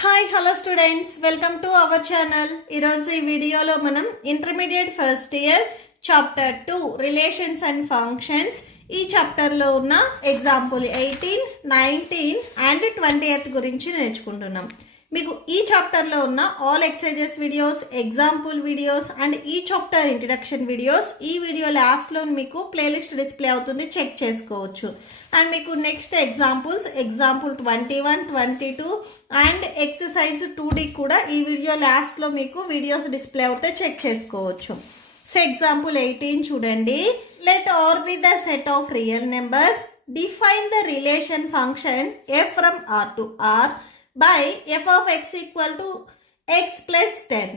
Hi hello students, welcome to our channel. ఈరోజు ఈ వీడియోలో మనం intermediate first year chapter 2 relations and functions ఈ చాప్టర్లో ఉన్న ఎగ్జాంపుల్ 18, 19 అండ్ 20th గురించి నేర్చుకుంటున్నాం. మీకు ఈ చాప్టర్లో ఉన్న all exercises videos, example videos and ఈ చాప్టర్ ఇంట్రడక్షన్ వీడియోస్ ఈ వీడియో లాస్ట్లో మీకు ప్లేలిస్ట్ డిస్ప్లే అవుతుంది, చెక్ చేసుకోవచ్చు. అండ్ మీకు next example 21, 22 and exercise 2D కూడా ఈ వీడియో లాస్ట్లో మీకు వీడియోస్ డిస్ప్లే అవుతే చెక్ చేసుకోవచ్చు. సో ఎగ్జాంపుల్ 18 చూడండి. Let R be the set of real numbers, define the relation function f from r to r by f of x equal to x plus 10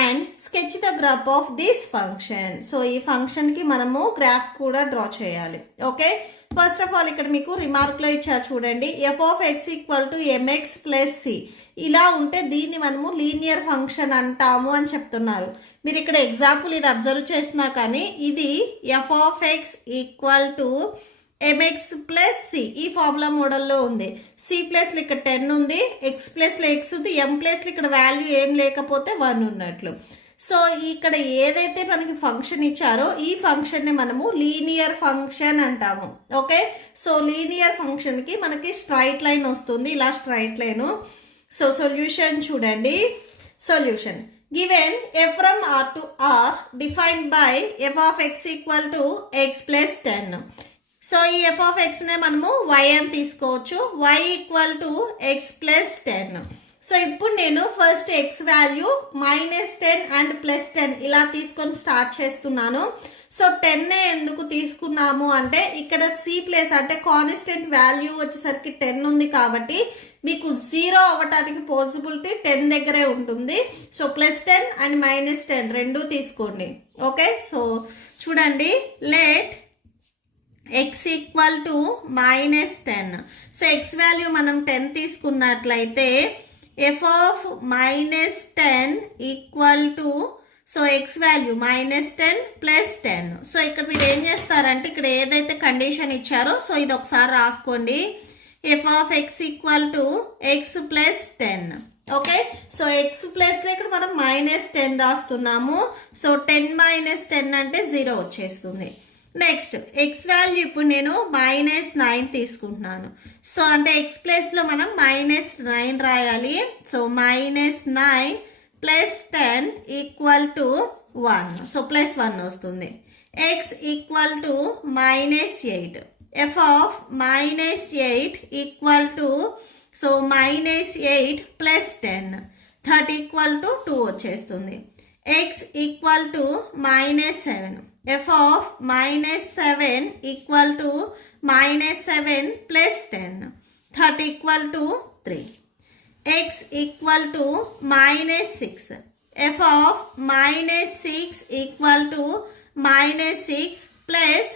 and sketch the graph of this function. So ఈ ఫంక్షన్కి మనము graph కూడా draw చేయాలి. Okay, first of all ఇక్కడ మీకు రిమార్క్లో ఇచ్చారు చూడండి. f of x equal to mx plus c ఇలా ఉంటే దీన్ని మనము లీనియర్ ఫంక్షన్ అంటాము అని చెప్తున్నారు. మీరు ఇక్కడ ఎగ్జాంపుల్ ఇది అబ్జర్వ్ చేస్తున్నా కానీ ఇది f of x equal to mx plus C ఈ ఫార్ములా మోడల్లో ఉంది. సి ప్లస్లో ఇక్కడ 10 ఉంది, ఎక్స్ ప్లస్లో ఎక్స్ ఉంది, ఎం ప్లస్లో ఇక్కడ వాల్యూ ఏం లేకపోతే 1 ఉన్నట్లు. సో ఇక్కడ ఏదైతే మనకి ఫంక్షన్ ఇచ్చారో ఈ ఫంక్షన్ని మనము లీనియర్ ఫంక్షన్ అంటాము. ఓకే, సో లీనియర్ ఫంక్షన్కి మనకి స్ట్రైట్ లైన్ వస్తుంది, ఇలా స్ట్రైట్ లైను. సో సొల్యూషన్ చూడండి. Solution given f from r to r defined by f of x equal to x plus 10. So ఈ f of x నే మనము y అని తీసుకోవచ్చు, y equal to x plus 10. So ఇప్పుడు నేను first x value -10 and +10 ఇలా తీసుకొని start చేస్తున్నాను. సో 10 ఎందుకు తీసుకున్నాము అంటే ఇక్కడ c ప్లస్ అంటే కాన్స్టెంట్ వాల్యూ వచ్చేసరికి 10 ఉంది కాబట్టి మీకు 0 అవ్వటానికి పాసిబిలిటీ 10 దగ్గరే ఉంటుంది. సో +10 అండ్ -10 రెండు తీసుకోండి. ఓకే, సో చూడండి. Let x equal to -10. So x value మనం 10 తీసుకున్నట్లయితే f of -10 equal to so x value -10 plus 10. So ఇక్కడ మీరు ఏం చేస్తారంటే ఇక్కడ ఏదైతే కండిషన్ ఇచ్చారో సో ఇది ఒకసారి రాసుకోండి. f of x equal to x plus 10. Okay, so x ప్లస్లో ఇక్కడ మనం -10 రాస్తున్నాము. సో 10 - 10 అంటే 0 వచ్చేస్తుంది. నెక్స్ట్ x వాల్యూ ఇప్పుడు నేను -9 తీసుకుంటున్నాను. సో అంటే x ప్లస్లో మనం -9 రాయాలి. So -9 plus 10 equal to 1. So +1 వస్తుంది. x equal to -8. f of -8 equal to so -8 plus 10 30 equal to 2 వచ్చేస్తుంది. x equal to -7. f of -7 equal to -7 plus 10 30 equal to 3. x equal to -6. f of -6 equal to -6 plus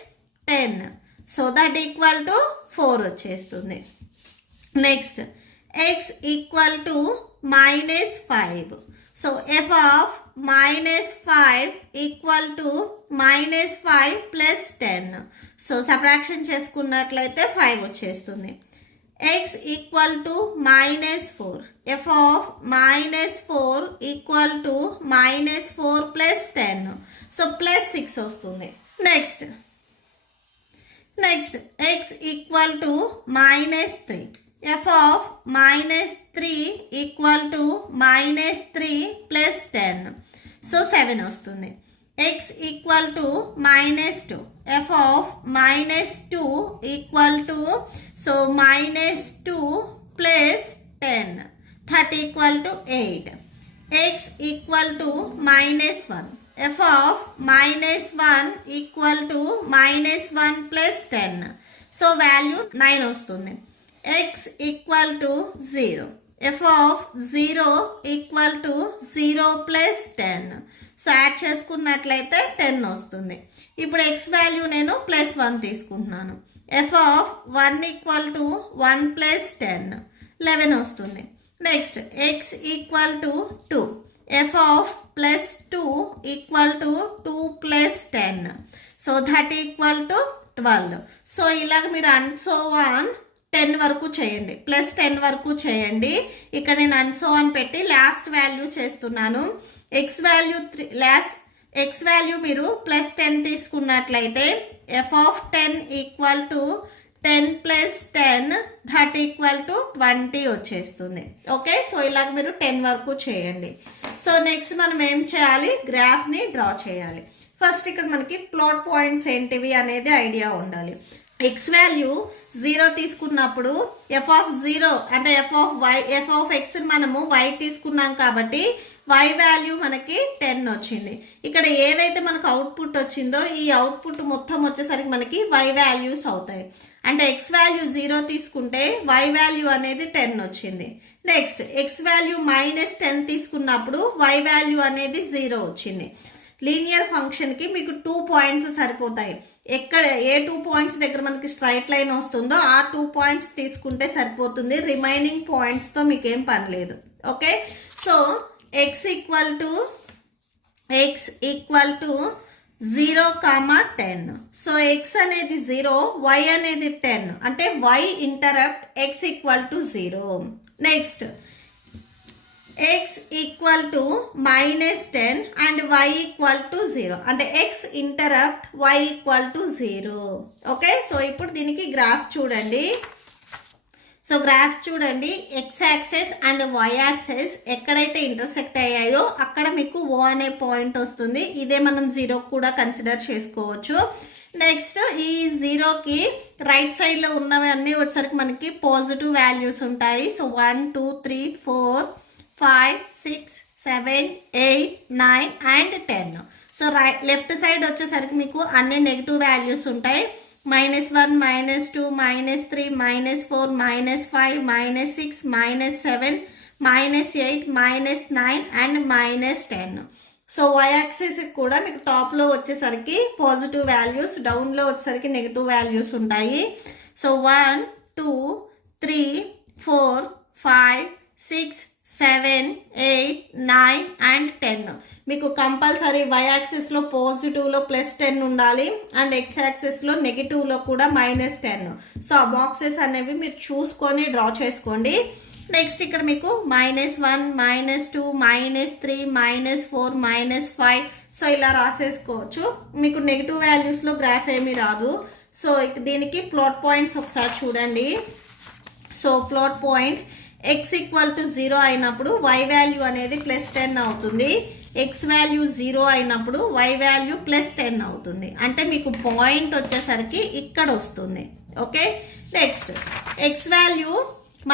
10 so that equal to 4 వచ్చేస్తుంది. Next x equal to -5. So f of -5 equal to -5 plus 10. So subtraction చేసుకున్నట్లయితే 5 వచ్చేస్తుంది. x equal to -4. f of -4 equal to -4 plus 10. So +6 వస్తుంది. Next x equal to -3. f of -3 equal to -3 plus 10. So 7 వస్తుంది. x equal to -2. f of -2 equal to so -2 plus 10 30 equal to 8. x equal to -1. f of -1 equal to -1 plus 10. So value 9 వస్తుంది. x equal to 0. f of 0 equal to 0 plus 10. So add చేసుకున్నట్లయితే 10 వస్తుంది. ఇప్పుడు x value నేను +1 తీసుకుంటున్నాను. f of 1 equal to 1 plus 10 11 వస్తుంది. Next x equal to 2. f of +2 equal to 2 plus 10. So 30 equal to 12. So ఇలాగ మీరు and so on 10 వరకు చేయండి, +10 వరకు చేయండి. ఇక్కడ నేను అన్సో అని పెట్టి లాస్ట్ వాల్యూ చేస్తున్నాను. ఎక్స్ వాల్యూ మీరు +10 తీసుకున్నట్లయితే f(10) = 10 + 10 దట్ = 20 వచ్చేస్తుంది. ఓకే, సో ఇలాగ మీరు 10 వరకు చేయండి. సో నెక్స్ట్ మనం ఏం చేయాలి, గ్రాఫ్ని డ్రా చేయాలి. ఫస్ట్ ఇక్కడ మనకి ప్లాట్ పాయింట్స్ ఏంటివి అనేది ఐడియా ఉండాలి. ఎక్స్ వాల్యూ 0 తీసుకున్నప్పుడు f(0) అంటే f(x) మనము y తీసుకున్నాం కాబట్టి y వాల్యూ మనకి 10 వచ్చింది. ఇక్కడ ఏదైతే మనకు అవుట్పుట్ వచ్చిందో ఈ అవుట్పుట్ మొత్తం వచ్చేసరికి మనకి y వాల్యూస్ అవుతాయి. అంటే x వాల్యూ 0 తీసుకుంటే y వాల్యూ అనేది 10 వచ్చింది. నెక్స్ట్ x వాల్యూ -10 తీసుకున్నప్పుడు y వాల్యూ అనేది 0 వచ్చింది. లీనియర్ ఫంక్షన్కి మీకు 2 పాయింట్స్ సరిపోతాయి. ఎక్కడ ఏ 2 పాయింట్స్ దగ్గర మనకి స్ట్రైట్ లైన్ వస్తుందో ఆ 2 పాయింట్స్ తీసుకుంటే సరిపోతుంది. రిమైనింగ్ పాయింట్స్తో మీకు ఏం పని లేదు. Okay, so x = 0, 10. So x అనేది 0, y అనేది 10, అంటే y interrupt x = 0. Next x = -10 and y = 0, అంటే x interrupt y = 0. Okay, so ఇప్పుడు దీనికి గ్రాఫ్ చూడండి. సో గ్రాఫ్ చూడండి, x access and y access ఎక్కడైతే ఇంటర్సెక్ట్ అయ్యాయో అక్కడ మీకు O అనే పాయింట్ వస్తుంది. ఇదే మనం 0 కూడా కన్సిడర్ చేసుకోవచ్చు. నెక్స్ట్ ఈ 0కి రైట్ సైడ్లో ఉన్నవి అన్నీ వచ్చేసరికి మనకి పాజిటివ్ వాల్యూస్ ఉంటాయి. So 1 2 3 4 5 6 7 8 9 and 10. So left side వచ్చేసరికి మీకు అన్ని నెగిటివ్ వాల్యూస్ ఉంటాయి. -1 -2 -3 -4 -5 -6 -7 -8 -9 అండ్ -10. సో y యాక్సిస్ కూడా మీకు టాప్లో వచ్చేసరికి పాజిటివ్ వాల్యూస్, డౌన్లో వచ్చేసరికి నెగిటివ్ వాల్యూస్ ఉంటాయి. So 1 2 3 4 5 6 7 8 9 and 10. మీకు కంపల్సరీ y యాక్సిస్లో పాజిటివ్లో +10 ఉండాలి అండ్ x యాక్సిస్లో నెగిటివ్లో కూడా -10. సో ఆ బాక్సెస్ అనేవి మీరు చూసుకొని డ్రా చేసుకోండి. నెక్స్ట్ ఇక్కడ మీకు -1 -2 -3 -4 -5 సో ఇలా రాసేసుకోవచ్చు. మీకు నెగిటివ్ వాల్యూస్లో గ్రాఫ్ ఏమీ రాదు. సో దీనికి ప్లాట్ పాయింట్స్ ఒకసారి చూడండి. సో ప్లాట్ పాయింట్ x = 0 అయినప్పుడు y వాల్యూ అనేది +10 అవుతుంది. x వాల్యూ 0 అయినప్పుడు y వాల్యూ +10 అవుతుంది. అంటే మీకు పాయింట్ వచ్చేసరికి ఇక్కడ వస్తుంది. ఓకే, నెక్స్ట్ x వాల్యూ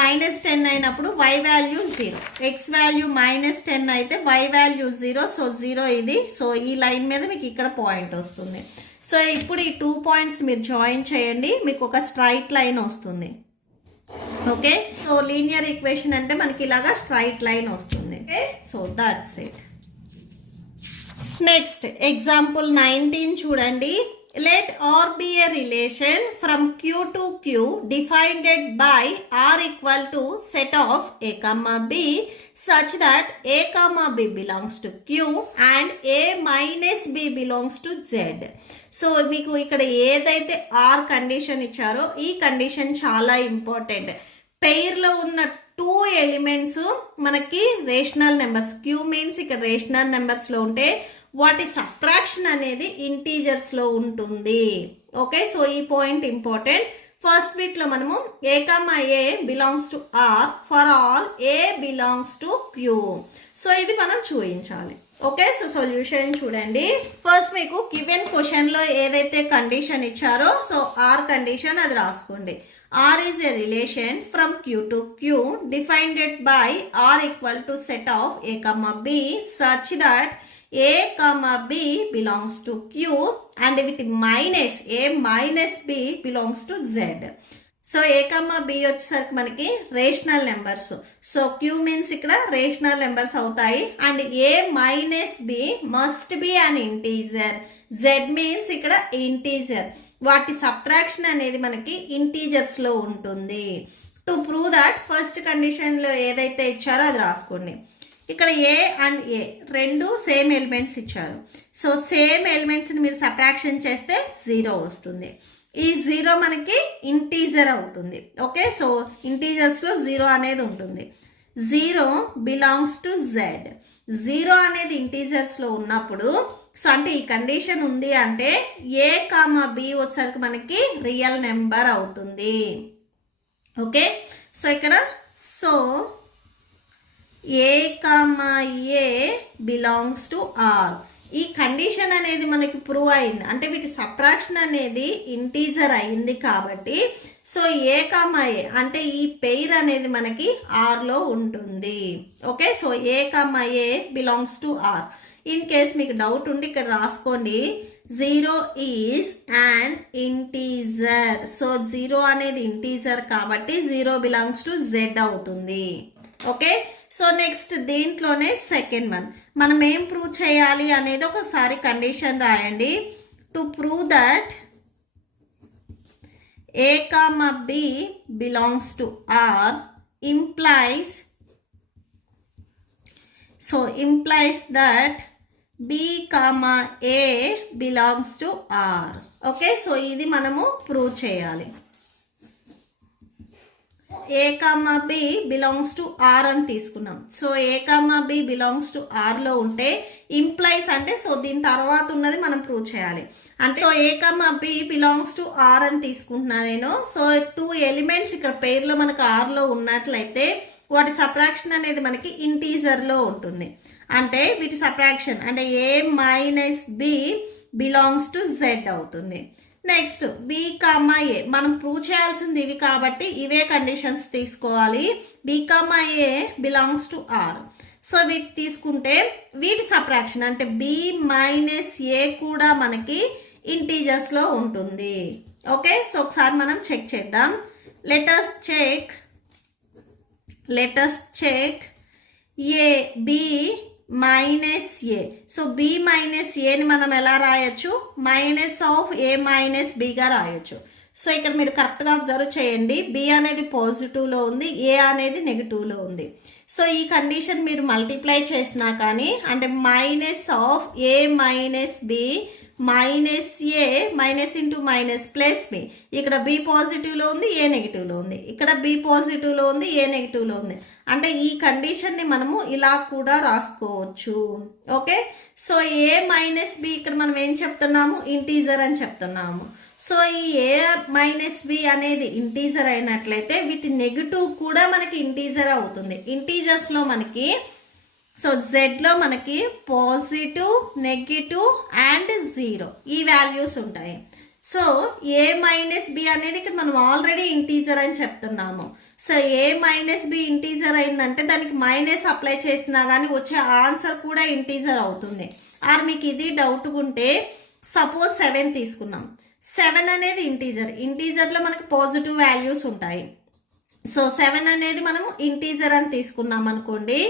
-10 అయినప్పుడు y వాల్యూ 0, x వాల్యూ -10 అయితే y వాల్యూ 0. సో 0 ఇది. సో ఈ లైన్ మీద మీకు ఇక్కడ పాయింట్ వస్తుంది. సో ఇప్పుడు ఈ 2 పాయింట్స్ మీరు జాయిన్ చేయండి, మీకు ఒక స్ట్రైట్ లైన్ వస్తుంది. ఓకే, సో లీనియర్ ఈక్వేషన్ అంటే మనకి ఇలాగా స్ట్రైట్ లైన్ వస్తుంది. Okay, so that's it. Next example 19 చూడండి. Let R be a relation from Q to Q defined by R = set of A, B such that A, B belongs to Q and A minus B belongs to Z. So మీకు ఇక్కడ ఏదైతే R condition ఇచ్చారో ఈ condition చాలా important. పెయిర్లో ఉన్న 2 elements మనకి rational numbers, Q means ఇక్కడ rational నెంబర్స్లో ఉంటే వాటి సబ్ట్రాక్షన్ అనేది ఇంటీజర్స్లో ఉంటుంది. ఓకే, సో ఈ పాయింట్ ఇంపార్టెంట్. ఫస్ట్ బిట్లో మనము A, A belongs to R for all A belongs to Q. So ఇది మనం చూపించాలి. ఓకే, సో సొల్యూషన్ చూడండి. ఫస్ట్ మీకు గివెన్ క్వశ్చన్లో ఏదైతే కండిషన్ ఇచ్చారో సో ఆర్ కండిషన్ అది రాసుకోండి. R is a relation from Q to Q defined by R = set of A, B such that A, B belongs to Q and with minus A minus B belongs to Z. So A, B వచ్చేసరికి మనకి rational numbers. So Q means ఇక్కడ rational numbers అవుతాయి and A minus B must be an integer. Z means ఇక్కడ integer. వాటి subtraction అనేది మనకి ఇంటీజర్స్లో ఉంటుంది. To prove that first కండిషన్లో ఏదైతే ఇచ్చారో అది రాసుకోండి. ఇక్కడ A అండ్ A రెండు సేమ్ ఎలిమెంట్స్ ఇచ్చారు. సో సేమ్ ఎలిమెంట్స్ని మీరు సబ్ట్రాక్షన్ చేస్తే 0 వస్తుంది. ఈ 0 మనకి ఇంటీజర్ అవుతుంది. ఓకే, సో ఇంటీజర్స్లో 0 అనేది ఉంటుంది. 0 బిలాంగ్స్ టు జెడ్. 0 అనేది ఇంటీజర్స్లో ఉన్నప్పుడు సో అంటే ఈ కండిషన్ ఉంది అంటే ఏ కామా బి వచ్చేసరికి మనకి రియల్ నెంబర్ అవుతుంది. ఓకే, సో ఇక్కడ so A comma A belongs to R. ఈ కండిషన్ అనేది మనకి ప్రూవ్ అయింది అంటే వీటి సబ్ట్రాక్షన్ అనేది ఇంటీజర్ అయింది కాబట్టి సో ఏ కామా ఏ అంటే ఈ పెయిర్ అనేది మనకి ఆర్లో ఉంటుంది. Okay, so A comma A belongs to R. In case మీకు డౌట్ ఉంటే ఇక్కడ రాసుకోండి. 0 ఈజ్ యాన్ ఇంటీజర్. సో 0 అనేది ఇంటీజర్ కాబట్టి 0 బిలాంగ్స్ టు జెడ్ అవుతుంది. ఓకే, సో నెక్స్ట్ దీంట్లోనే సెకండ్ వన్ మనం ఏం ప్రూవ్ చేయాలి అనేది ఒకసారి కండిషన్ రాయండి. To prove that a comma B belongs to R implies that b కామా a belongs to r. Okay, so ఇది మనము ప్రూవ్ చేయాలి. A comma B belongs to R అని తీసుకున్నాం. So A comma B belongs to ఆర్లో ఉంటే implies అంటే so దీని తర్వాత ఉన్నది మనం ప్రూవ్ చేయాలి అంటే so A comma B belongs to R అని తీసుకుంటున్నా నేను. సో 2 ఎలిమెంట్స్ ఇక్కడ పేర్లో మనకు ఆర్లో ఉన్నట్లయితే వాటి సబ్ట్రాక్షన్ అనేది మనకి ఇంటీజర్లో ఉంటుంది. అంటే వీటి సబ్ట్రాక్షన్ అంటే a minus b belongs to Z అవుతుంది. నెక్స్ట్ బి కామా ఏ మనం ప్రూవ్ చేయాల్సింది ఇవి కాబట్టి ఇవే కండిషన్స్ తీసుకోవాలి. B comma A belongs to R. So వీటి తీసుకుంటే వీటి సబ్ట్రాక్షన్ అంటే బి మైనస్ ఏ కూడా మనకి ఇంటీజర్స్లో ఉంటుంది. ఓకే, సో ఒకసారి మనం చెక్ చేద్దాం. Let us check A B minus A. So B minus ఏని మనం ఎలా రాయొచ్చు? మైనస్ ఆఫ్ ఏ మైనస్ బిగా రాయొచ్చు. సో ఇక్కడ మీరు కరెక్ట్గా అబ్జర్వ్ చేయండి. బి అనేది పాజిటివ్లో ఉంది, ఏ అనేది నెగిటివ్లో ఉంది. సో ఈ కండిషన్ మీరు మల్టిప్లై చేసినా కానీ అంటే minus of A minus B minus A minus into minus plus B. ఇక్కడ బి పాజిటివ్లో ఉంది, ఏ నెగిటివ్లో ఉంది. ఇక్కడ బి పాజిటివ్లో ఉంది, ఏ నెగిటివ్లో ఉంది. అంటే ఈ కండిషన్ని మనము ఇలా కూడా రాసుకోవచ్చు. ఓకే, సో ఏ మైనస్ బి ఇక్కడ మనం ఏం చెప్తున్నాము? ఇంటీజర్ అని చెప్తున్నాము. సో ఈ ఏ మైనస్ బి అనేది ఇంటీజర్ అయినట్లయితే వీటి నెగిటివ్ కూడా మనకి ఇంటీజర్ అవుతుంది. ఇంటీజర్స్లో మనకి సో జెడ్లో మనకి పాజిటివ్, నెగిటివ్ అండ్ 0 ఈ వాల్యూస్ ఉంటాయి. సో ఏ మైనస్ బి అనేది ఇక్కడ మనం ఆల్రెడీ ఇంటీజర్ అని చెప్తున్నాము. సో ఏ మైనస్ బి ఇంటీజర్ అయిందంటే దానికి మైనస్ అప్లై చేసినా కానీ వచ్చే ఆన్సర్ కూడా ఇంటీజర్ అవుతుంది. ఆర్ మీకు ఇది డౌట్ ఉంటే సపోజ్ 7 తీసుకున్నాం. 7 అనేది ఇంటీజర్లో మనకి పాజిటివ్ వాల్యూస్ ఉంటాయి. సో 7 అనేది మనం ఇంటీజర్ అని తీసుకున్నాం అనుకోండి.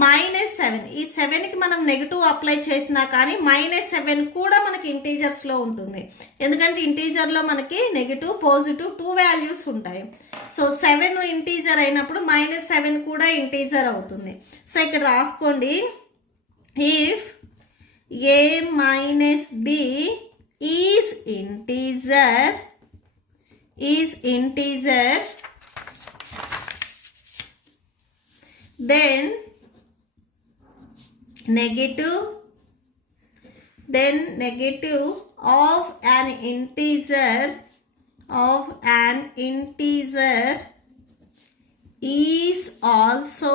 -7 ఈ 7కి మనం నెగిటివ్ అప్లై చేసినా కానీ -7 కూడా మనకి ఇంటీజర్స్లో ఉంటుంది. ఎందుకంటే ఇంటీజర్లో మనకి నెగిటివ్, పాజిటివ్ 2 వాల్యూస్ ఉంటాయి. సో 7 ఇంటీజర్ అయినప్పుడు -7 కూడా ఇంటీజర్ అవుతుంది. సో ఇక్కడ రాసుకోండి. If A minus B is integer then negative of an integer is also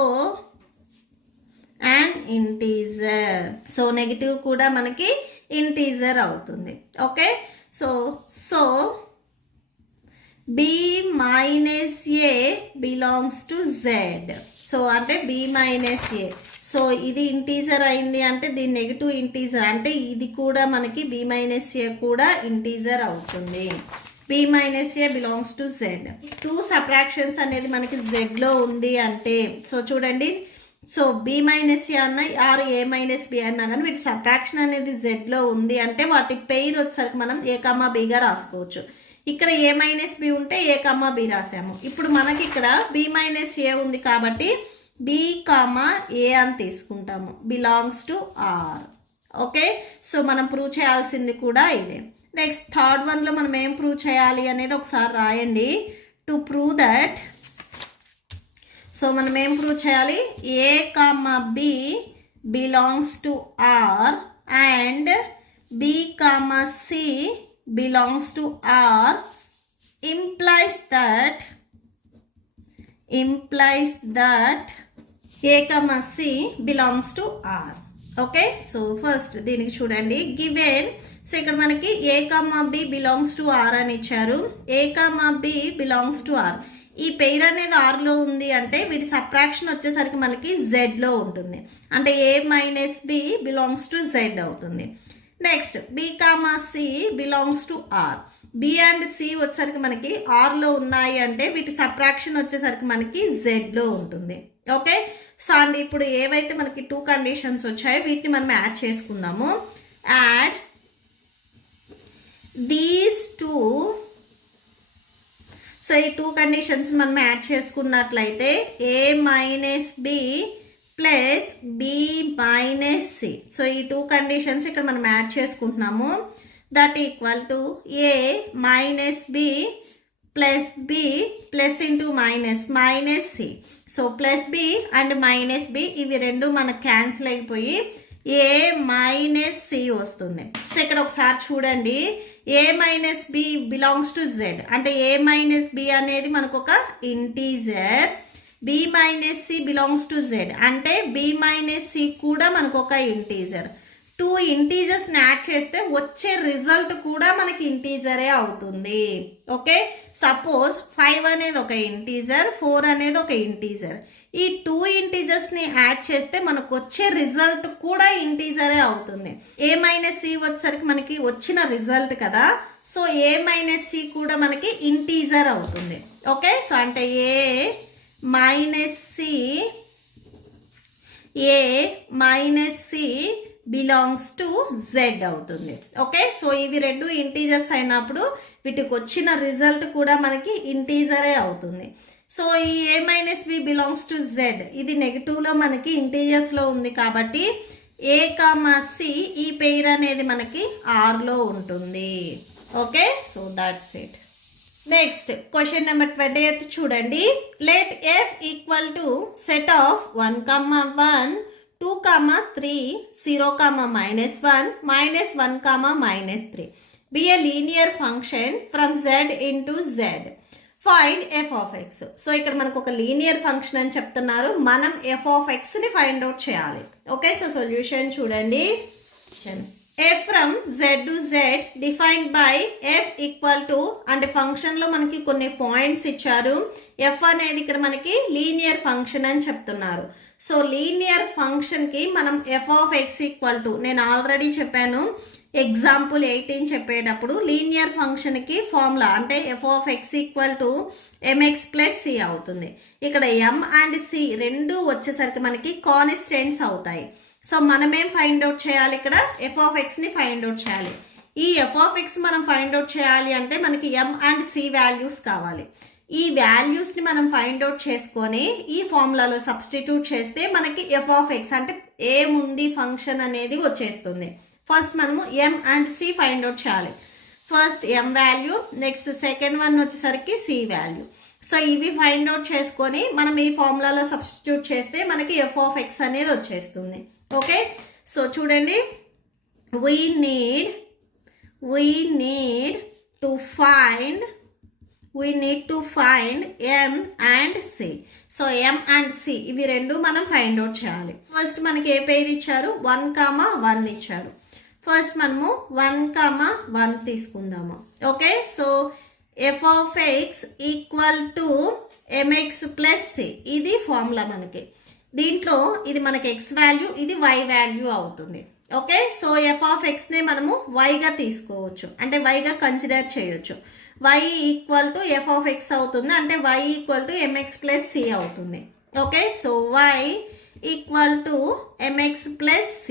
an integer. So negative కూడా మనకి ఇంటీజర్ అవుతుంది. Okay, so b minus a belongs to z. So అంటే b minus a. సో ఇది integer అయింది అంటే దీని negative integer అంటే ఇది కూడా మనకి b minus a కూడా ఇంటీజర్ అవుతుంది. b minus a belongs to z. 2 subtractions అనేది మనకి z లో ఉంది అంటే సో చూడండి. సో b minus a అన్న ఆర్ a minus b అన్నా కానీ వీటి సబ్ట్రాక్షన్ అనేది z లో ఉంది అంటే వాటి పెయిర్ వచ్చేసరికి మనం a, bగా రాసుకోవచ్చు. ఇక్కడ a మైనస్ బి ఉంటే a, b రాసాము. ఇప్పుడు మనకి ఇక్కడ b మైనస్ a ఉంది కాబట్టి b, a అని తీసుకుంటాము. Belongs to R. Okay, so మనం ప్రూవ్ చేయాల్సింది కూడా ఇదే. నెక్స్ట్ థర్డ్ వన్లో మనం ఏం ప్రూవ్ చేయాలి అనేది ఒకసారి రాయండి. టు ప్రూవ్ దట్, సో మనం ఏం ప్రూవ్ చేయాలి, a comma B belongs to R and b comma c belongs to R implies that A comma C belongs to R. Okay, so first దీనికి చూడండి, గివెన్, సో ఇక్కడ మనకి A comma B belongs to R అని ఇచ్చారు. A comma B belongs to R, ఈ pair అనేది ఆర్లో ఉంది అంటే వీటి సబ్ట్రాక్షన్ వచ్చేసరికి మనకి జెడ్లో ఉంటుంది, అంటే A minus B belongs to Z అవుతుంది. Next B comma C belongs to R, b and c వచ్చేసరికి మనకి ఆర్లో ఉన్నాయి అంటే వీటి సబ్ట్రాక్షన్ వచ్చేసరికి మనకి జెడ్లో ఉంటుంది. ఓకే, సో అండ్ ఇప్పుడు ఏవైతే మనకి 2 కండిషన్స్ వచ్చాయో వీటిని మనం యాడ్ చేసుకుందాము. యాడ్ దీస్ 2, సో ఈ 2 కండిషన్స్ మనం యాడ్ చేసుకున్నట్లయితే a minus b plus b minus c, so ఈ 2 కండిషన్స్ ఇక్కడ మనం యాడ్ చేసుకుంటున్నాము. That equal to a minus b plus b plus into minus minus c, so plus b and minus b ఇవి రెండు మనకు cancel అయిపోయి a minus c వస్తుంది. So ఇక్కడ ఒకసారి చూడండి, a minus b belongs to Z, అంటే ఏ మైనస్ బి అనేది మనకు ఒక integer, b minus c belongs to Z అంటే బి మైనస్ సి కూడా మనకు ఒక ఇంటీజర్. 2 ఇంటీజర్స్ని యాడ్ చేస్తే వచ్చే రిజల్ట్ కూడా మనకి ఇంటీజరే అవుతుంది. ఓకే, సపోజ్ 5 అనేది ఒక ఇంటీజర్, 4 అనేది ఒక ఇంటీజర్, ఈ 2 ఇంటీజర్స్ని యాడ్ చేస్తే మనకు వచ్చే రిజల్ట్ కూడా ఇంటీజరే అవుతుంది. ఏ మైనస్ సి వచ్చేసరికి మనకి వచ్చిన రిజల్ట్ కదా, సో ఏ మైనస్ సి కూడా మనకి ఇంటీజర్ అవుతుంది. ఓకే, సో అంటే a minus c belongs to Z అవుతుంది. ఓకే, సో ఇవి రెండు ఇంటీజర్స్ అయినప్పుడు వీటికి వచ్చిన రిజల్ట్ కూడా మనకి ఇంటీజరే అవుతుంది. సో ఈ a minus b belongs to Z ఇది నెగిటివ్లో మనకి ఇంటీజర్స్లో ఉంది కాబట్టి ఏ కామా సి ఈ పెయిర్ అనేది మనకి ఆర్లో ఉంటుంది. Okay, so that's it. Next question number 28 చూడండి, let F equal to set of 1, 1, 2, 3, 0, -1, -1, -3 be a linear function from z into z. Find f of x. So ఇక్కడ మనకు ఒక లీనియర్ ఫంక్షన్ అని చెప్తున్నారు, మనం f of x ని find out చేయాలి. Okay, so solution చూడండి, f from z to z defined by f equal to, అంటే ఫంక్షన్లో మనకి కొన్ని పాయింట్స్ ఇచ్చారు, f అనేది ఇక్కడ మనకి లీనియర్ ఫంక్షన్ అని చెప్తున్నారు. సో లీనియర్ ఫంక్షన్కి మనం f of x equal to, నేను ఆల్రెడీ చెప్పాను ఎగ్జాంపుల్ 18 చెప్పేటప్పుడు, లీనియర్ ఫంక్షన్కి ఫార్ములా అంటే f of x equal to mx plus c అవుతుంది. ఇక్కడ m అండ్ c రెండు వచ్చేసరికి మనకి కాన్స్టెంట్స్ అవుతాయి. సో మనమేం ఫైండ్ అవుట్ చేయాలి, ఇక్కడ f of xని ఫైండ్ అవుట్ చేయాలి. ఈ f of x మనం ఫైండ్ అవుట్ చేయాలి అంటే మనకి m అండ్ c వాల్యూస్ కావాలి. ఈ వాల్యూస్ని మనం ఫైండ్ అవుట్ చేసుకొని ఈ ఫార్ములాలో సబ్స్టిట్యూట్ చేస్తే మనకి f of x అంటే ఏముంది ఫంక్షన్ అనేది వచ్చేస్తుంది. ఫస్ట్ మనము m and c find out చేయాలి. First m value, next second one వచ్చేసరికి c వాల్యూ. సో ఇవి ఫైండ్ అవుట్ చేసుకొని మనం ఈ ఫార్ములాలో సబ్స్టిట్యూట్ చేస్తే మనకి f of x అనేది వచ్చేస్తుంది. ఓకే, సో చూడండి, we need to find m and c. So m and c ఇవి రెండు మనం ఫైండ్ అవుట్ చేయాలి. ఫస్ట్ మనకి ఏ పేరు ఇచ్చారు, 1, 1 ఇచ్చారు. ఫస్ట్ మనము 1, 1 తీసుకుందాము. Okay, so f of x equal to mx plus c ఇది ఫార్ములా మనకి. దీంట్లో ఇది మనకి x వాల్యూ, ఇది y వాల్యూ అవుతుంది. ఓకే, సో f of xనే మనము yగా తీసుకోవచ్చు, అంటే yగా కన్సిడర్ చేయొచ్చు. y equal to f of x అవుతుంది, అంటే y equal to mx plus c అవుతుంది. Okay, so y equal to mx plus c.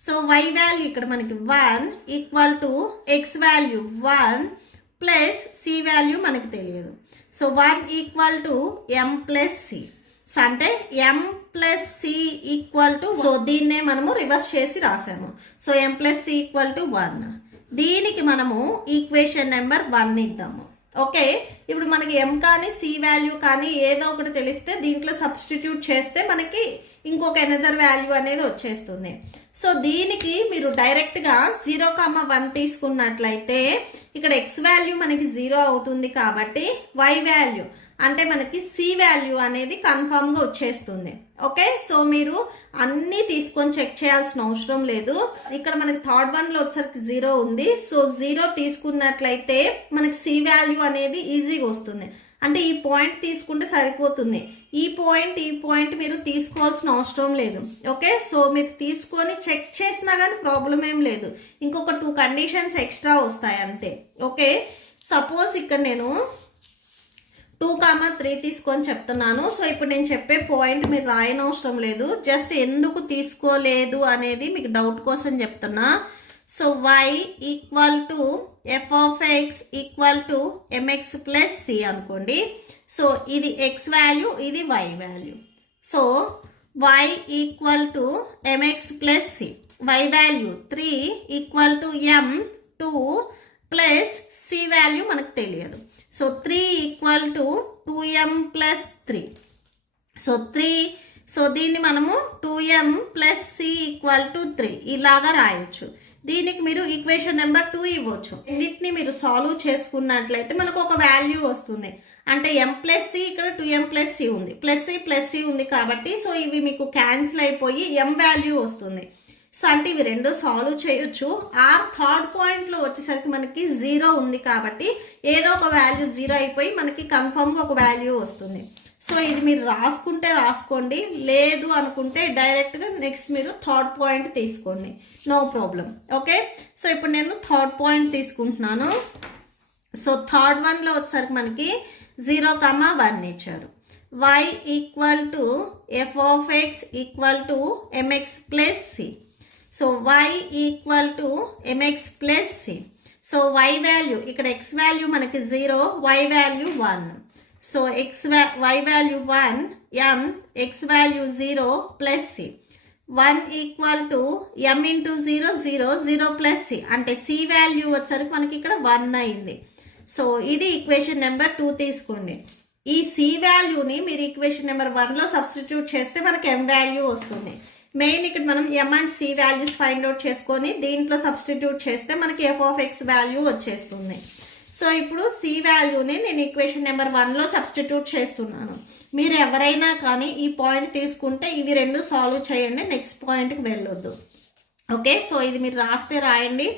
So y value ఇక్కడ మనకి 1 equal to x value 1 plus c value మనకి తెలియదు. So 1 equal to m plus c. So అంటే m plus c equal to, so దీన్నే మనము reverse చేసి రాసాము. So m plus c equal to 1, దీనికి మనము ఈక్వేషన్ నెంబర్ 1 ఇద్దాము. ఓకే, ఇప్పుడు మనకి m కానీ c వాల్యూ కానీ ఏదో ఒకటి తెలిస్తే దీంట్లో సబ్స్టిట్యూట్ చేస్తే మనకి ఇంకొక ఎనదర్ వాల్యూ అనేది వచ్చేస్తుంది. సో దీనికి మీరు డైరెక్ట్గా 0,1 తీసుకున్నట్లయితే ఇక్కడ x వాల్యూ మనకి 0 అవుతుంది కాబట్టి y వాల్యూ అంటే మనకి c వాల్యూ అనేది కన్ఫామ్గా వచ్చేస్తుంది. ఓకే, సో మీరు అన్నీ తీసుకొని చెక్ చేయాల్సిన అవసరం లేదు. ఇక్కడ మనకి థర్డ్ వన్లో వచ్చరికి 0 ఉంది. సో 0 తీసుకున్నట్లయితే మనకి c వాల్యూ అనేది ఈజీగా వస్తుంది. అంటే ఈ పాయింట్ తీసుకుంటే సరిపోతుంది. ఈ పాయింట్ మీరు తీసుకోవాల్సిన అవసరం లేదు. ఓకే, సో మీరు తీసుకొని చెక్ చేసినా కానీ ప్రాబ్లం ఏం లేదు. ఇంకొక 2 కండిషన్స్ ఎక్స్ట్రా వస్తాయి అంతే. ఓకే, సపోజ్ ఇక్కడ నేను 2,3 తీసుకొని చెప్తున్నాను. సో ఇప్పుడు నేను చెప్పే పాయింట్ మీరు రాయనవసరం లేదు, జస్ట్ ఎందుకు తీసుకోలేదు అనేది మీకు డౌట్ కోసం చెప్తున్నా. So y equal to f of x equal to mx plus c అనుకోండి. సో ఇది x వాల్యూ, ఇది y value. So y equal to mx plus c, y value 3 equal to m 2 plus c value మనకు తెలియదు. So 3 equal to 2m plus 3. So 3, so దీన్ని మనము 2m plus c equal to 3 ఇలాగా రాయొచ్చు. దీనికి మీరు equation number 2 ఇవ్వచ్చు. వీటిని మీరు సాల్వ్ చేసుకున్నట్లయితే మనకు ఒక వాల్యూ వస్తుంది. అంటే m ప్లస్ c ఇక్కడ 2m ప్లస్ c ఉంది, ప్లస్ c ఉంది కాబట్టి సో ఇవి మీకు క్యాన్సిల్ అయిపోయి m వాల్యూ వస్తుంది. సో అంటే ఇవి రెండు సాల్వ్ చేయొచ్చు. ఆర్ థర్డ్ పాయింట్లో వచ్చేసరికి మనకి 0 ఉంది కాబట్టి ఏదో ఒక వాల్యూ 0 అయిపోయి మనకి కన్ఫర్మ్గా ఒక వాల్యూ వస్తుంది. సో ఇది మీరు రాసుకుంటే రాసుకోండి, లేదు అనుకుంటే డైరెక్ట్గా నెక్స్ట్ మీరు థర్డ్ పాయింట్ తీసుకోండి, నో ప్రాబ్లం. ఓకే, సో ఇప్పుడు నేను థర్డ్ పాయింట్ తీసుకుంటున్నాను. సో థర్డ్ వన్లో వచ్చేసరికి మనకి 0,1 ఇచ్చారు. y equal to f of x equal to mx plus c. So y equal to mx plus c. So y value ఇక్కడ x value మనకి 0, y value 1. So y value 1, m, x value 0 plus c. 1 equal to m into 0, 0, 0 plus c. అంటే c value వచ్చరికి మనకి ఇక్కడ 1 అయింది. So ఇది equation number 2 తీసుకోండి. ఈ c వాల్యూని మీరు ఈక్వేషన్ నెంబర్ 1లో సబ్స్టిట్యూట్ చేస్తే మనకి m వాల్యూ వస్తుంది. మెయిన్ ఇక్కడ మనం m and c values find out చేసుకొని దీంట్లో సబ్స్టిట్యూట్ చేస్తే మనకి f ఆఫ్ x వాల్యూ వచ్చేస్తుంది. సో ఇప్పుడు c వాల్యూని నేను ఈక్వేషన్ నెంబర్ 1లో సబ్స్టిట్యూట్ చేస్తున్నాను. మీరు ఎవరైనా కానీ ఈ పాయింట్ తీసుకుంటే ఇవి రెండు సాల్వ్ చేయండి, నెక్స్ట్ పాయింట్కి వెళ్ళొద్దు. ఓకే, సో ఇది మీరు రాస్తే రాయండి,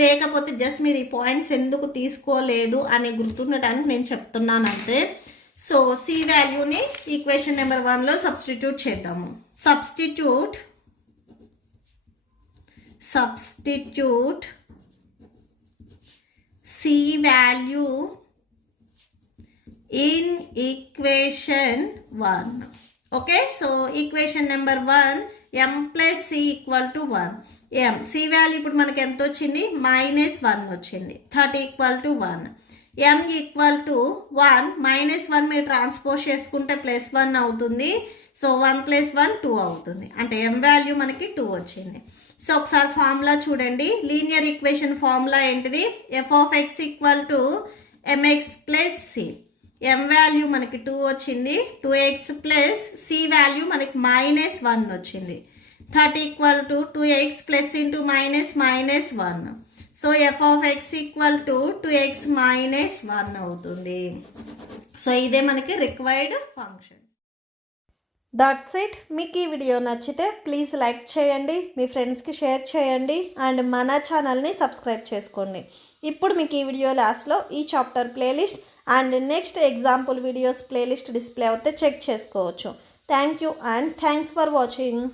లేకపోతే జస్ట్ మీరు ఈ పాయింట్స్ ఎందుకు తీసుకోలేదు అని గుర్తుండటానికి నేను చెప్తున్నాను అంతే. సో c వాల్యూని ఈక్వేషన్ నెంబర్ 1లో సబ్స్టిట్యూట్ చేద్దాము. Substitute c value in equation 1. Okay, so equation number 1 m plus c equal to 1. m c value ఇప్పుడు మనకి ఎంత వచ్చింది, -1 వచ్చింది. 30 equal to 1. m equal to 1, -1 మీరు ట్రాన్స్పోజ్ చేసుకుంటే +1 అవుతుంది. సో 1 + 1 2 అవుతుంది. అంటే m వాల్యూ మనకి 2 వచ్చింది. సో ఒకసారి ఫార్ములా చూడండి. లీనియర్ ఈక్వేషన్ ఫార్ములా ఏంటిది, f of x equal to mx plus c. m value మనకి 2 వచ్చింది, 2x ప్లస్ c వాల్యూ మనకి -1 వచ్చింది. 30 equal to 2x plus into -1. So f of x equal to 2x - 1 అవుతుంది. So ఇదే మనకి required function. That's it. మీకు ఈ video నచ్చితే ప్లీజ్ లైక్ చేయండి, మీ ఫ్రెండ్స్కి షేర్ చేయండి అండ్ మన ఛానల్ని సబ్స్క్రైబ్ చేసుకోండి. ఇప్పుడు మీకు ఈ వీడియో లాస్ట్లో ఈ chapter playlist and next example videos playlist display అవుతే చెక్ చేసుకోవచ్చు. Thank you and thanks for watching.